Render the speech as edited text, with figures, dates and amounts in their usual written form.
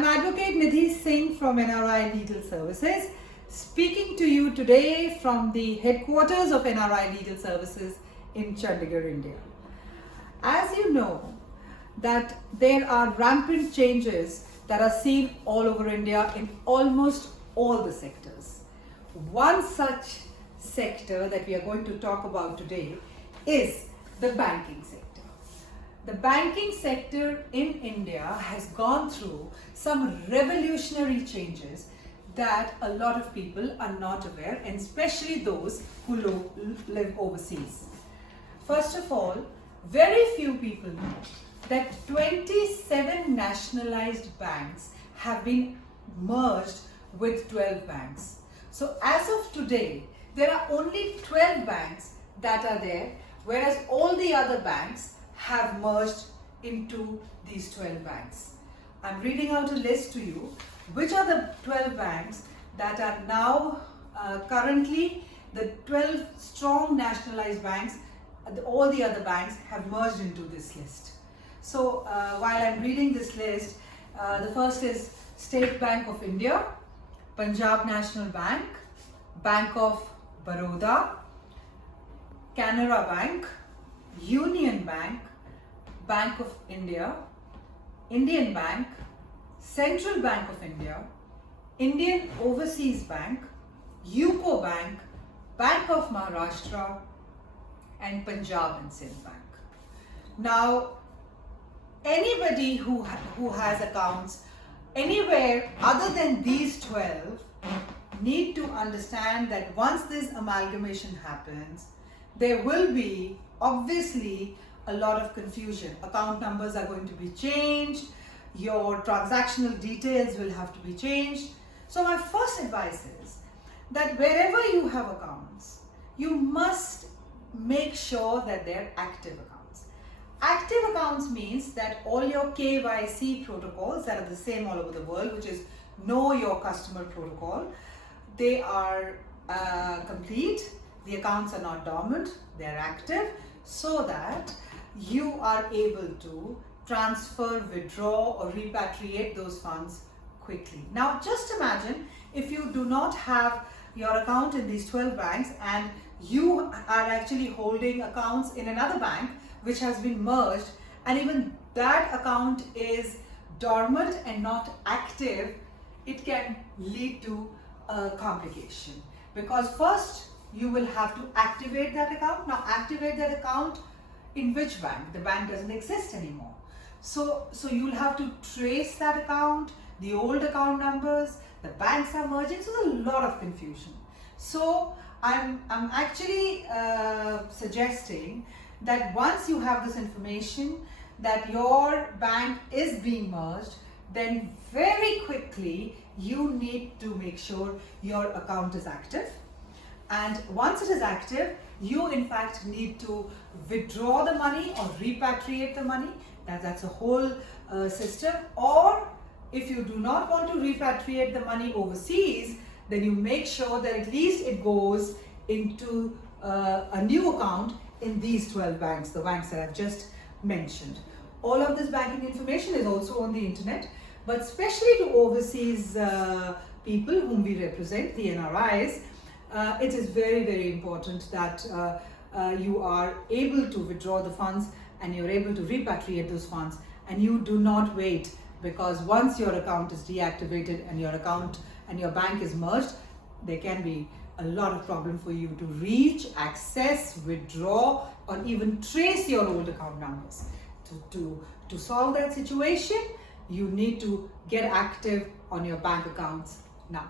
I'm Advocate Nidhi Singh from NRI Legal Services, speaking to you today from the headquarters of NRI Legal Services in Chandigarh, India. As you know, that there are rampant changes that are seen all over India in almost all the sectors. One such sector that we are going to talk about today is the banking sector. The banking sector in India has gone through some revolutionary changes that a lot of people are not aware, and especially those who live overseas. First of all, very few people know that 27 nationalized banks have been merged with 12 banks. So as of today, there are only 12 banks that are there, whereas all the other banks have merged into these 12 banks. I'm reading out a list to you, which are the 12 banks that are now currently the 12 strong nationalized banks. All the other banks have merged into this list. So while I'm reading this list, the first is State Bank of India, Punjab National Bank, Bank of Baroda, Canara Bank, Union Bank, Bank of India, Indian Bank, Central Bank of India, Indian Overseas Bank, UCO Bank, Bank of Maharashtra, and Punjab and Sindh Bank. Now, anybody who has accounts anywhere other than these 12 need to understand that once this amalgamation happens, there will be obviously a lot of confusion. Account numbers are going to be changed, your transactional details will have to be changed. So my first advice is that wherever you have accounts, you must make sure that they're active accounts. Active accounts means that all your KYC protocols that are the same all over the world, which is Know Your Customer protocol, they are complete. The accounts are not dormant, they're active, so that you are able to transfer, withdraw or repatriate those funds quickly. Now just imagine if you do not have your account in these 12 banks and you are actually holding accounts in another bank which has been merged, and even that account is dormant and not active, it can lead to a complication. Because first you will have to activate that account. Now activate that account in which bank? The bank doesn't exist anymore. So you'll have to trace that account, the old account numbers, the banks are merging, so there's a lot of confusion. So I'm actually suggesting that once you have this information that your bank is being merged, then very quickly you need to make sure your account is active. And once it is active, you in fact need to withdraw the money or repatriate the money. That's a whole system. Or if you do not want to repatriate the money overseas, then you make sure that at least it goes into a new account in these 12 banks, the banks that I've just mentioned. All of this banking information is also on the internet, but especially to overseas people whom we represent, the NRIs, it is very, very important that you are able to withdraw the funds and you're able to repatriate those funds, and you do not wait, because once your account is deactivated and your account and your bank is merged, there can be a lot of problem for you to reach, access, withdraw, or even trace your old account numbers. To solve that situation, you need to get active on your bank accounts now.